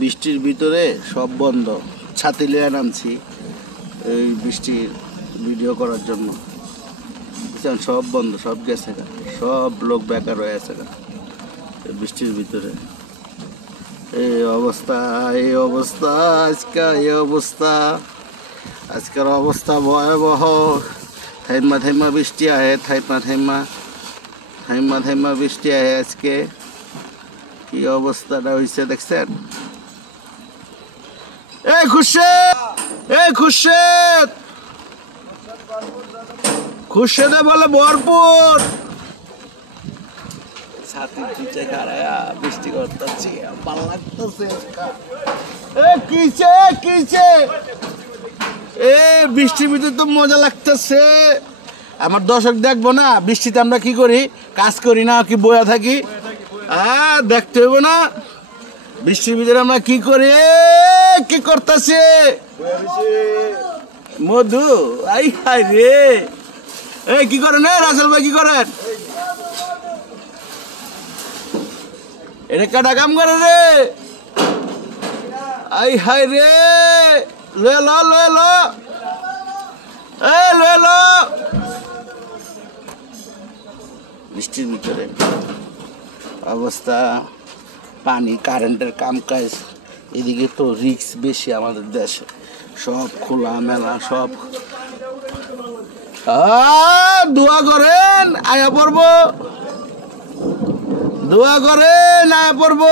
বৃষ্টির ভিতরে সব বন্ধ, ছাতি লিয়ে নামছি এই বৃষ্টির ভিডিও করার জন্য। বুঝছেন, সব বন্ধ, সব গেছে, সব লোক বেকার হয়ে আছে বৃষ্টির ভিতরে। এই অবস্থা, এই অবস্থা, আজকের অবস্থা ভয়াবহ। থাইমা থাইমা বৃষ্টি আহে, থাইমা থাইমা বৃষ্টি আহে। আজকে কি অবস্থাটা হয়েছে দেখছেন? এই খুরশেদে বলে ভরপুর ছাতির নিচে খাড়ায়া বৃষ্টি করতেছি, ভালো লাগতেছে। কিছে বৃষ্টির ভিতরে তো মজা লাগতেছে। আমার দর্শক দেখবো না বৃষ্টিতে আমরা কি করি, কাজ করি না কি বয়া থাকি? দেখতে হইব না বৃষ্টির ভিতরে আমরা কি করি, কি করতেছে মধু। আই হাই রে, এই কি করেন রাসেল ভাই, কি করেন? এটা কাটা কাম করে রে। আই হাই রে, বৃষ্টির ভিতরে অবস্থা, পানি, কারেন্টের কাম কাজ। এদিকে তো রিস্ক বেশি আমাদের দেশে, সব খোলা মেলা, সব। দোয়া করেন আয়া পড়ব, দোয়া করেন আয়া পড়ব।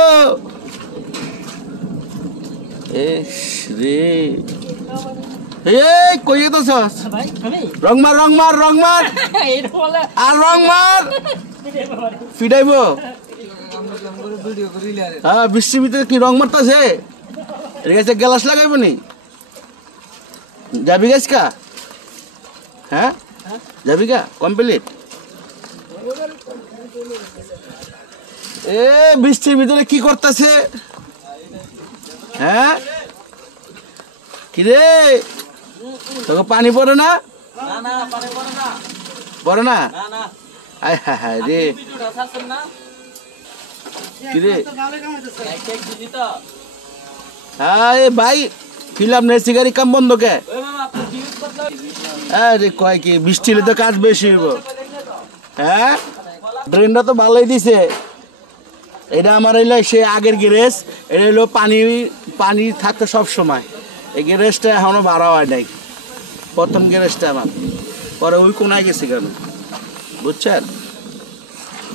রে কই যেতেছস? রং মার আর রং মার, ফিডাইব। বৃষ্টির ভিতরে কি রং মারতেছে? গ্লাস লাগাইব নি? যাবি গাছকা? হ্যাঁ যাবি গা কমপ্লিট? বৃষ্টির ভিতরে কি করতেছে? হ্যাঁ কিরে, তোকে পানি পড়ে না? পড়ে না? আয় হায় হায় রে, কিরে ভাই ফিলাম নেই, সিগারি কাম বন্ধ কে? আরে কয় কি বৃষ্টি হলে তো কাজ বেশি হইব। হ্যাঁ ড্রেনটা তো ভালোই দিছে। এটা আমার হইলো সে আগের গ্যারেজ, এটা হইলো পানি থাকতো সব সময়। এই গ্যারেজটা এখনো ভাড়া হয় নাই, প্রথম গ্যারেজটা আমার। পরে ওই কোনায় গেছি কেন বুঝছেন?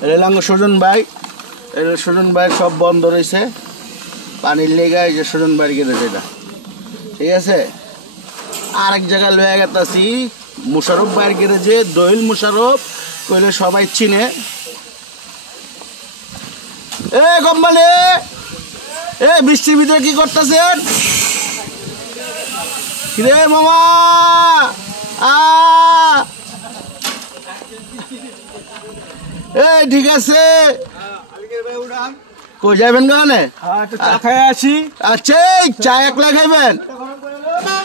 এটা হলো সুজন ভাই, এটা সুজন ভাইয়ের সব বন্ধ রয়েছে পানির লেগে। এই যে সুজন ভাইয়ের গ্যারেজ এটা, ঠিক আছে। আরেক জায়গায় লয়ে গেছি মুশারফ ভাইয়ের গ্যারেজে, দহিল মুশারফ কইলে সবাই চিনে। কোম্পানি বৃষ্টির ভিতরে কি করতেছেন? কিরে মামা, ঠিক আছে। কই যাবেন গানে? চা খাই আসি। আচ্ছা চা একলা খাইবেন?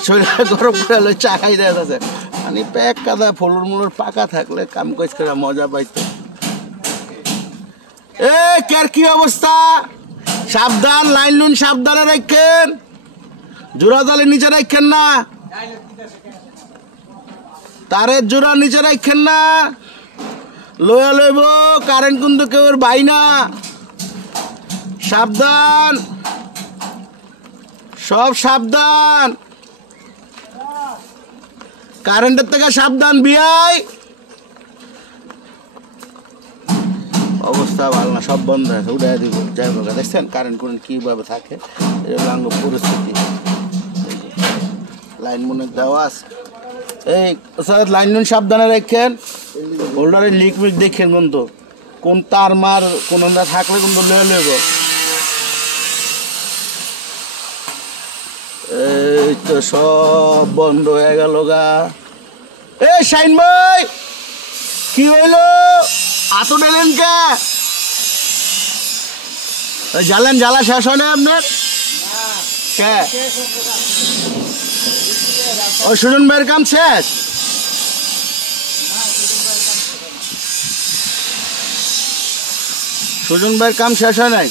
শরীর গরম করে চা খাই দেওয়া আছে। মানে প্যাক কাদা ফলুর মুলোর পাকা থাকলে কাম কাজ করে মজা পাইতো। কার কি অবস্থা? সাবধান, লাইন লুন সাবধানে রাখেন, জোড়া তালের নিচে রাখেন না, তারের জোড়া নিচে রাখেন না। লয়া লইব কারেন্ট কিন্তু কেউ ভাই না। সাবধান, সব সাবধান, কারেন্টের থেকে সাবধান বিয়াই। অবস্থা ভালো না, সব বন্ধ আছে, উড়াই দিব। যাই হোক দেখছেন কারেন্ট কোন কিভাবে থাকে, এগুলো পরিস্থিতি। লাইন মনে দেওয়া আছে। এই লাইন নুন সাবধানে রাখেন, হোল্ডারে লিক মিক দেখেন কিন্তু কোন তার মার কোন থাকলে কিন্তু লয়ে লইব। এই তো সব বন্ধ হয়ে গেল গা। শাইন ভাই কি হইল? এত ডেলেন কে? জ্বালেন, জ্বালা শেষ হয় না আপনার? ওই সুজন ভাইয়ের কাম শেষ? সুজন ভাইয়ের কাম শেষ হয় নাই?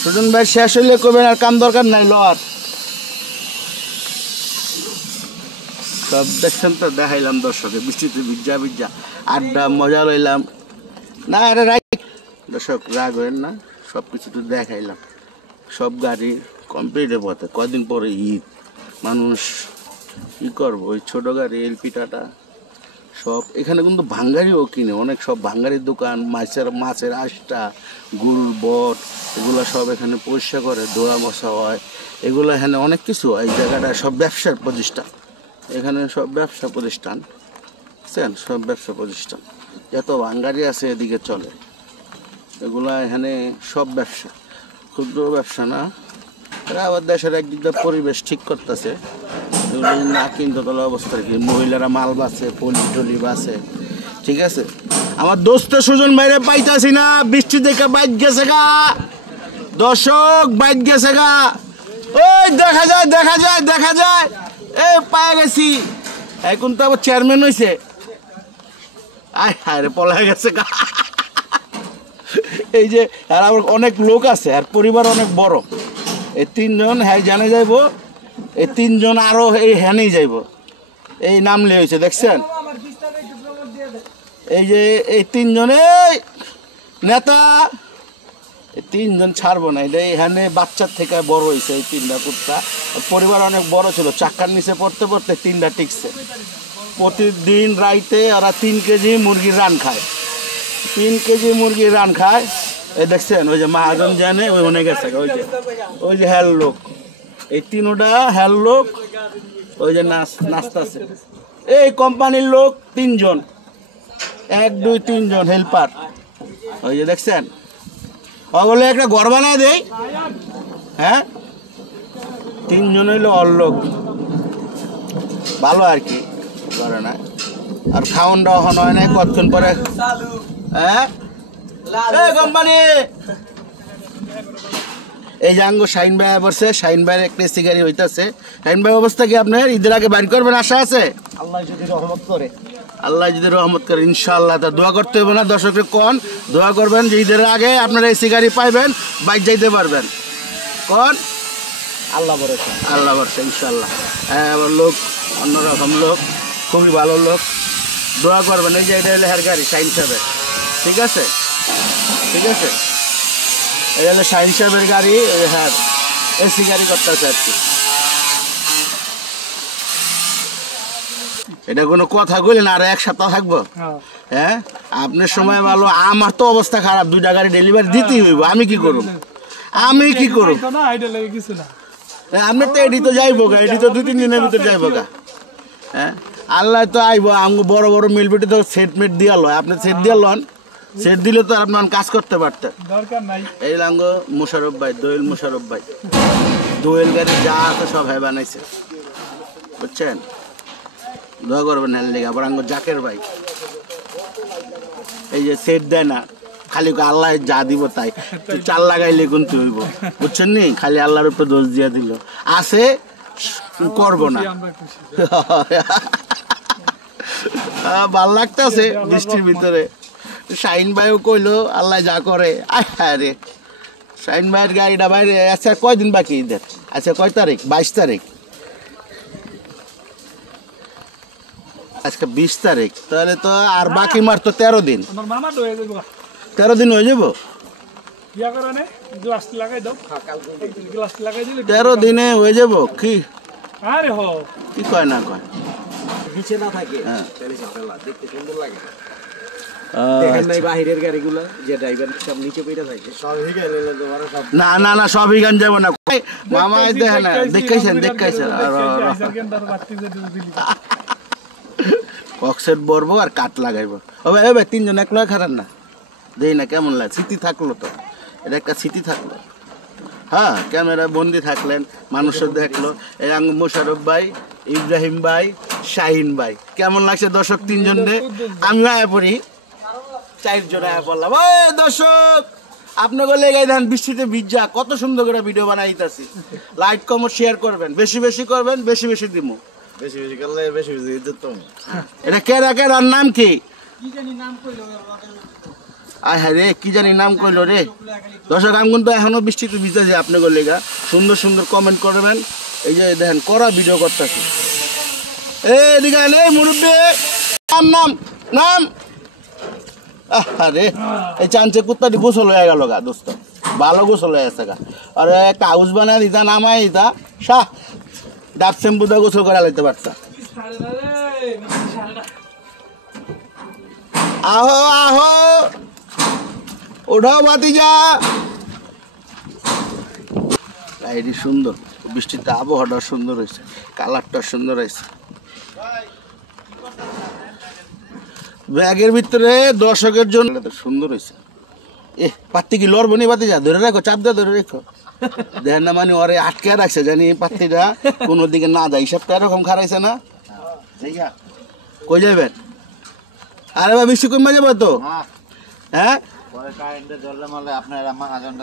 সুজন ভাই শেষ হইলে করবেন, আর কাম দরকার নাই লর সব দেখছেন তো, দেখাইলাম দর্শকে বৃষ্টিতে ভিজা ভিজা আড্ডা মজা লইলাম না। আরে রাইট দর্শক রাগ হইেন না, সব কিছু তো দেখাইলাম। সব গাড়ি কমপ্লিটের পথে, কদিন পরে ঈদ, মানুষ কী করবো, ওই ছোটো গাড়ি এলপি টাটা সব এখানে কিন্তু ভাঙ্গারিও কিনে অনেক, সব ভাঙ্গারির দোকান, মাছের আষ্টা, গরুর বট, এগুলো সব এখানে পরিষ্কার করে, ধোয়া মশা হয়, এগুলো এখানে অনেক কিছু। এই জায়গাটা সব ব্যবসার প্রতিষ্ঠান, এখানে সব ব্যবসা প্রতিষ্ঠান, বুঝছেন, সব ব্যবসা প্রতিষ্ঠান, যত ভাঙ্গারি আছে এদিকে চলে, এগুলা এখানে সব ব্যবসা, ক্ষুদ্র ব্যবসা না। এরা আবার দেশের একদিক দিয়ে পরিবেশ ঠিক করতেছে, না কিন্তু তাহলে অবস্থা কি, মহিলারা মাল বাসে, পলি টলি বাসে, ঠিক আছে। আমার দোস্ত সুজন ভাইরে পাইতাছি না, বৃষ্টি দেখে বাইক গেছে গা দর্শক, বাইক গেছে গা, ওই দেখা যায় দেখা যায় দেখা যায়, এই পায়ে গেছি, এখন তো আবার চেয়ারম্যান হয়েছে, আয় হায় রে পলা গেছে গা। এই যে আর আবার অনেক লোক আছে, আর পরিবার অনেক বড়, এই তিনজন হ্যাঁ জানে যাইব, এই তিনজন আরো এই হ্যানেই যাইব, এই নামলে হয়েছে দেখছেন। এই যে এই তিনজনে নেতা, এই তিনজন ছাড়বো না, এটা এখানে বাচ্চার থেকে বড় হয়েছে এই তিনটা কুত্তা, পরিবার অনেক বড় ছিল, চাক্কার নিচে পড়তে পড়তে তিনটা টিকছে। প্রতিদিন রাইতে ওরা 3 কেজি মুরগির রান খায়, 3 কেজি মুরগির রান খায়। এই দেখছেন ওই যে মহাজন জানে ওই অনেক গেছে, ওই যে হ্যাল লোক, এই তিনোটা হ্যাল লোক, ওই যে নাচতাছে, এই কোম্পানির লোক 3 জন, 1 2 3 জন হেল্পার, ওই যে দেখছেন। ওগুলো একটা ঘর বানায় দেয়, হ্যাঁ 3 জন হইলো অল্লোক, ভালো আর কি করে না। আর খাওয়ান দাওয়া হয় না কতক্ষণ পরে, হ্যাঁ কোম্পানি। এই যে আঙ্গো শাহিন ভাই বসে, শাহিন ভাইয়ের একটা সিগারি হইতাছে। শাহিন ভাই অবস্থা কি আপনার, ঈদের আগে বাড়ি করবেন আশা আছে? আল্লাহ যদি রহমত করে, আল্লাহ যদি রহমত করে ইনশাআল্লাহ। তা দোয়া করতে হবে না, দর্শককে কোন দোয়া করবেন যে ঈদের আগে আপনারা এই সিগারি পাইবেন, বাইক যাইতে পারবেন, কোন আল্লাহ ভরসা, আল্লাহ ভরসা ইনশাআল্লাহ। হ্যাঁ আবার লোক অন্যরকম লোক, খুবই ভালো লোক, দোয়া করবেন। এই যে এটা হলো হের গাড়ি শাহিন সাহেবের, ঠিক আছে ঠিক আছে, এটা হলো শাহিন সাহেবের গাড়ি, হ্যাঁ এসি গাড়ি করতে আছে আর কি। এটা কোনো কথা কইলেন আর 1 সপ্তাহ থাকবো, হ্যাঁ আপনার সময় ভালো, আমার তো অবস্থা খারাপ, 2টা গাড়ি ডেলিভারি দিতেই হইব, আমি কি করব, আমি কি করব, আপনার তো এটি তো যাইবো গা, এটি তো 2-3 দিনের ভিতরে যাইবো গা, হ্যাঁ আল্লাহ তো আইব। আমি বড় বড় মিলপিটি তো সেট মেট দিয়া লয়, আপনি সেট দিয়া লন, সেট দিলে তো আপনার কাজ করতে পারতেন, দরকার নাই। এই লাঙ্গ মোশারফ ভাই, দোয়েল মোশারফ ভাই, দোয়েল গাড়ি যা আছে সব হ্যাঁ বানাইছে, বুঝছেন, দোয়া করবেন হেল লেগে। আবার আঙ্গ জাকের ভাই, এই যে সেট দেয় না, খালি আল্লাহ যা দিব তাই, 4 লাগাইলে কিন্তু হইব, বুঝছেন নি, খালি আল্লাহর উপরে দোষ দিয়া দিল, আছে করবো না। ভাল লাগতেছে বৃষ্টির ভিতরে। শাহিন ভাইও কইলো আল্লাহ যা করে, আরে শাহিন ভাইয়ের গাড়িটা বাইরে। আচ্ছা কয়দিন বাকি ঈদের? আচ্ছা কয় তারিখ? 22 তারিখ, আজকে 20 তারিখ, তাহলে তো আর বাকি মার তো 13 দিন, 13 দিন হয়ে যাব, 13 দিনে হয়ে যাব কি, কি কয় না কয়, নিচে না থাকে দেখতে সুন্দর লাগে। দেখেন নাই বাহিরের গাড়িগুলো যে ড্রাইভার সব নিচে পড়ে থাকে, সবই গেলে সব না না না সবই গান যাব না, মামা দেখেন না, দেখাইছেন দেখাইছেন অক্সেট বরবো আর কাট লাগাইবো। ও ভাই 3 জন এক লয় খারাপ না, দেই না কেমন লাগে, স্মৃতি থাকলো তো, এটা একটা স্মৃতি থাকলো, হ্যাঁ ক্যামেরা বন্দি থাকলেন, মানুষের দেখলো। এই আঙ্গ মোশারফ ভাই, ইব্রাহিম ভাই, শাহিন ভাই, কেমন লাগছে দর্শক 3 জন রে? আমি আয়া পড়ি 4 জন আয়া পড়লাম। ওই দর্শক আপনাকে লেগাই দেন বৃষ্টিতে ভিজা, কত সুন্দর করে ভিডিও বানাইতাছি, লাইক কমেন্ট শেয়ার করবেন, বেশি বেশি করবেন, বেশি বেশি দিমু, বেশি বেশি করলে বেশি বেশি দিত। এটা কেরা কেরার নাম কি? আয় হ্যাঁ রে কি জানি নাম কইলো রে। দর্শক আমি কিন্তু এখনো বৃষ্টিতে ভিজেছি আপনি করলে সুন্দর সুন্দর কমেন্ট করবেন। এই যে দেখেন করা ভিডিও করতেছি। এদিকে এই মুরব্বী নাম নাম নাম আরে এই চাঞ্চে কুত্তাটি গোসল হয়ে গেল গা দোস্ত, ভালো গোসল হয়ে গেছে গা। আর একটা হাউস বানায় দিতা নামাই দিতা শাহ ডাব শ্যাম্পু দিয়ে গোসল করে লাইতে পারতা। আহো আহো ওঠাও ভাতিজা। এটি সুন্দর, বৃষ্টিতে আবহাওয়াটা সুন্দর হয়েছে, কালারটা সুন্দর হয়েছে। ব্যাগের ভিতরে দর্শকের জন্য সুন্দর হয়েছে। পাত্তি কি লড়বো নি ভাতিজা? ধরে রাখো, চাপ দিয়ে ধরে রেখো। দেখেন না মানে ওরে আটকে রাখছে জানি পাত্তিটা কোনো দিকে না যায়, হিসাবটা এরকম খারাইছে না। কই যাবেন? আরে ভাই বৃষ্টি কমে যাবে তো। হ্যাঁ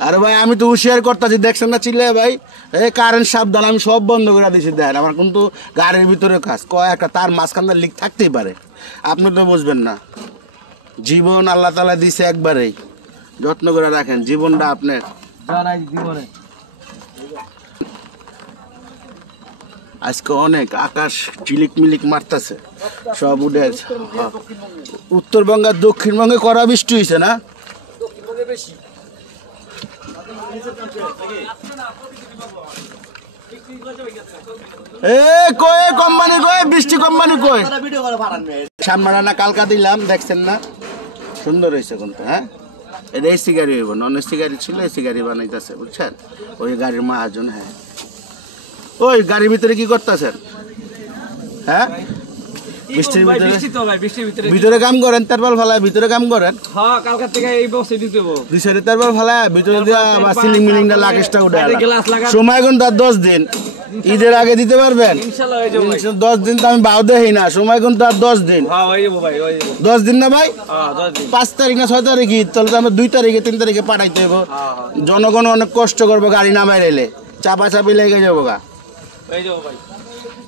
আরে ভাই আমি তো হুশিয়ার করতেছি, দেখছেন না চিল্লে ভাই এই কারেন্ট সাবধান, আমি সব বন্ধ করে দিছি। দেখেন আমার কিন্তু গাড়ির ভিতরে কাজ কয়েকটা তার মাঝখানটা লিক থাকতেই পারে, আপনি তো বুঝবেন না। জীবন আল্লাহ তাআলা দিছে একবারেই, যত্ন করে রাখেন জীবনটা আপনার। আজকে অনেক আকাশ ঝিলিক মিলিক মারতেছে, সব উঠে উত্তরবঙ্গ আর দক্ষিণবঙ্গে করা বৃষ্টি হয়েছে না। এ কই কোম্পানি কই বৃষ্টি কোম্পানি কই সামনে না কালকা দিলাম দেখছেন না, সুন্দর হয়েছে কিন্তু। হ্যাঁ এটা এসি গাড়ি হইব, নন এসি গাড়ি ছিল এসি গাড়ি বানাইতেছে বুঝছেন, ওই গাড়ির মহাজন। হ্যাঁ ওই গাড়ির ভিতরে কি করতেছেন? হ্যাঁ বৃষ্টির ভিতরে ভিতরে কাম করেন, তারপর ফালায় ভিতরে কাম করেন। হ্যাঁ কালকা থেকে এই বসে দিতে হবে দুই সাইডে তারপর ফালায় ভিতরে দিয়া বা সিলিং মিলিংটা লাগেজটা উঠে সময় কিন্তু আর 10 দিন, ঈদের আগে দিতে পারবেন? ইনশাআল্লাহ হয়ে যাবে ভাই। 10 দিন তো আমি বাও দেই না, সময় কিন্তু আর 10 দিন। হ্যাঁ হয়ে যাবে ভাই, হয়ে যাবে 10 দিন না ভাই? হ্যাঁ 10 দিন। 5 তারিখ না 6 তারিখ ঈদ, তাহলে তো আমরা 2 তারিখে 3 তারিখে পাঠাইতে হইব। জনগণ অনেক কষ্ট করবো গাড়ি নামাই রেলে, চাপা চাপি লেগে যাবো গা। হয়ে যাবে ভাই।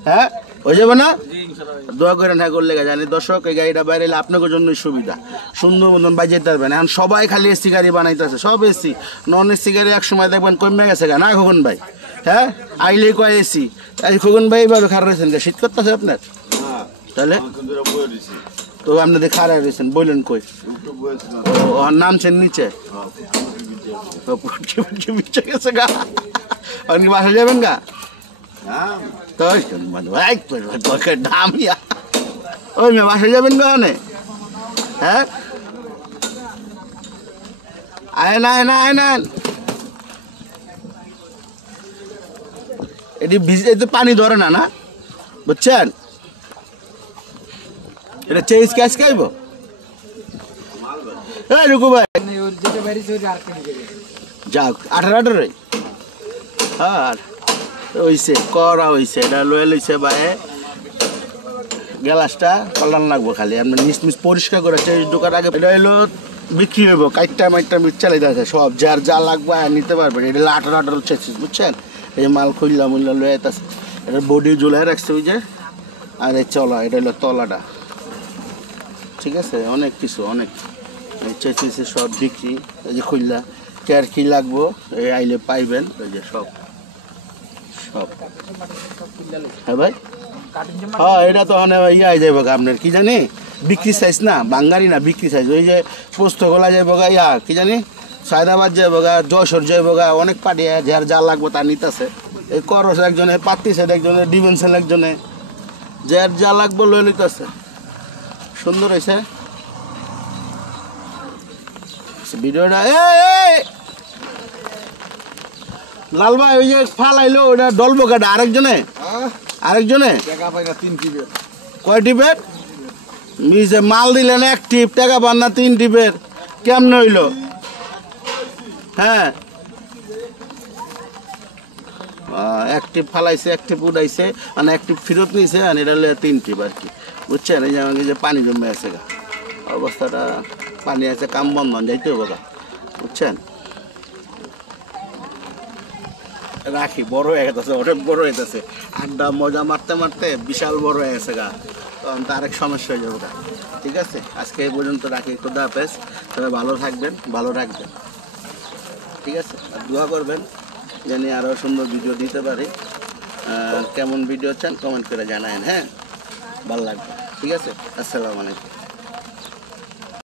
হ্যাঁ হয়ে যাবে না? জি ইনশাআল্লাহ। দোয়া করেন হ্যাঁ করলে জানি দর্শক এই গাড়িটা বাইরে এলে আপনাদের জন্যই সুবিধা, সুন্দর মতন বাজাইতে পারবেন। এখন সবাই খালি এসি গাড়ি বানাইতেছে, সব এসি, নন এসি গাড়ি এক সময় দেখবেন কমে গেছে গা না খোকন ভাই? হ্যাঁ আইলেই কয় এসি। এই খোকন ভাই এইভাবে খারাপ রয়েছেন কে? শীত করতেছে আপনার? তাহলে তো আপনাদের খারাপ রয়েছেন বললেন কই? ও নামছেন নিচে গেছে গা, আপনি বাসা যাবেন গা? ওই মেয়ে বাসা যাবেন গানে? হ্যাঁ আয় না আয় না আয় না, এটি ভিজে তো পানি ধরে না, না বুঝছেন? এটা চেঞ্জ ক্যাশ খাইব। এই রুকু ভাই যাক 18 আর হইছে করা হইছে, এটা লয়ে লইছে ভাই গ্লাসটা পাল্টান লাগবো খালি আপনার নিচ নিচ পরিষ্কার করে চেঞ্জ ঢোকার আগে। এটা হইলো বিক্রি হইব, কাইটটা মাইটটা চালাই যাচ্ছে সব, যার যা লাগবে আর নিতে পারবেন। এটা 18 হচ্ছে বুঝছেন, এই যে মাল খুললা মুল্লা লয়ে যেতেছে, এটা বডি ঝুলাই রাখছে ওই যে, আর এই চলা এটা হলো তলাটা, ঠিক আছে? অনেক কিছু অনেক চেঁচিয়েছে সব বিক্রি, এই যে খুললা কেয়ার কি লাগবো এই আইলে পাইবেন, এই যে সব সব। হ্যাঁ ভাই হ্যাঁ এটা তো ইয়ে আই যাইব আপনার কি জানি বিক্রি সাইজ না, বাঙ্গারি না বিক্রি সাইজ, ওই যে পোস্তগোলা যাইব গা, ইয়া কি জানি সায়দাবাদ যাইব গা, যশোর যাইব গা, অনেক পাঠিয়ে যার যা লাগবো তা নিতেছে। এই করস একজনে, পাত্তিছে একজনে, ডিভেন্সেল একজনে, যার যা লাগবো লয়ে লইতেছে। সুন্দর হয়েছে ভিডিওটা। লাল ভাই ওই যে ফালাইলো ওটা ডলবো কাটা আরেকজনে, আরেকজনে কয় টিপের মিশে মাল দিলেন? 1 টিপ টাকা পান না 3 টিপের, কেমনে হইলো? হ্যাঁ 1 টিপ ফালাইছে, 1 টিপ উঠাইছে, মানে 1 টিপ ফেরত নিয়েছে, আর এটা হলে 3 টিপ আর কি বুঝছেন। এই যে আমাকে যে পানি জমে আছে গা, অবস্থাটা পানি আছে, কাম বন্ধন যাইতে হবে গা বুঝছেন। রাখি বড় হয়ে গেছে, অনেক বড় হয়ে গেছে, আড্ডা মজা মারতে মারতে বিশাল বড় হয়ে গেছে গা। তখন তো আরেক সমস্যা হয়ে যাবে। ঠিক আছে, আজকে এই পর্যন্ত রাখি। খোদা হাফেজ। তবে ভালো থাকবেন, ভালো রাখবেন। ঠিক আছে, আর দোয়া করবেন জানি আরও সুন্দর ভিডিও দিতে পারি। কেমন ভিডিও চান কমেন্ট করে জানায়েন। হ্যাঁ, ভালো লাগবে। ঠিক আছে, আসসালামু আলাইকুম।